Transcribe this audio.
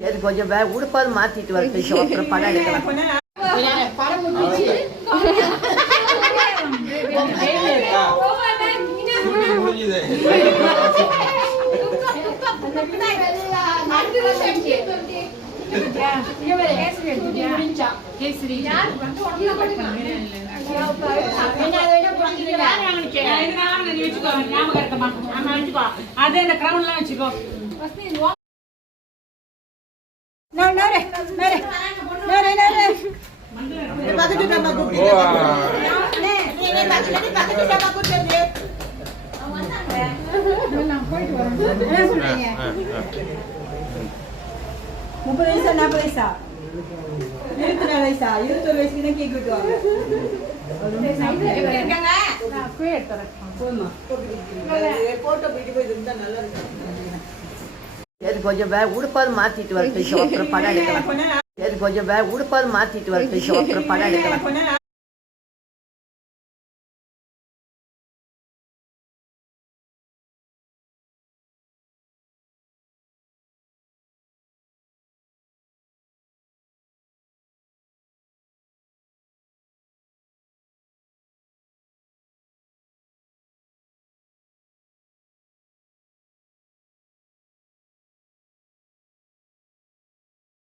சரி கொஞ்சம் உடுப்பாது மாத்திட்டு வரட்டு அப்புறம் படம் எடுக்கலாம். அதே இந்த கிரவுண்ட்லாம் வச்சுக்கோ. முப்பது வயசா 40 வயசா 24 வயசா 21 வயசுக்கு தான் கேக் வெட்டுவாங்க. சரி கொஞ்சம் உடுப்பாது மாத்திட்டு வரட்டு அப்புறம் படம் எடுக்கலாம். சரி கொஞ்சம் உடுப்பாது மாத்திட்டு வரட்டு அப்புறம் படம் எடுக்கலாம்.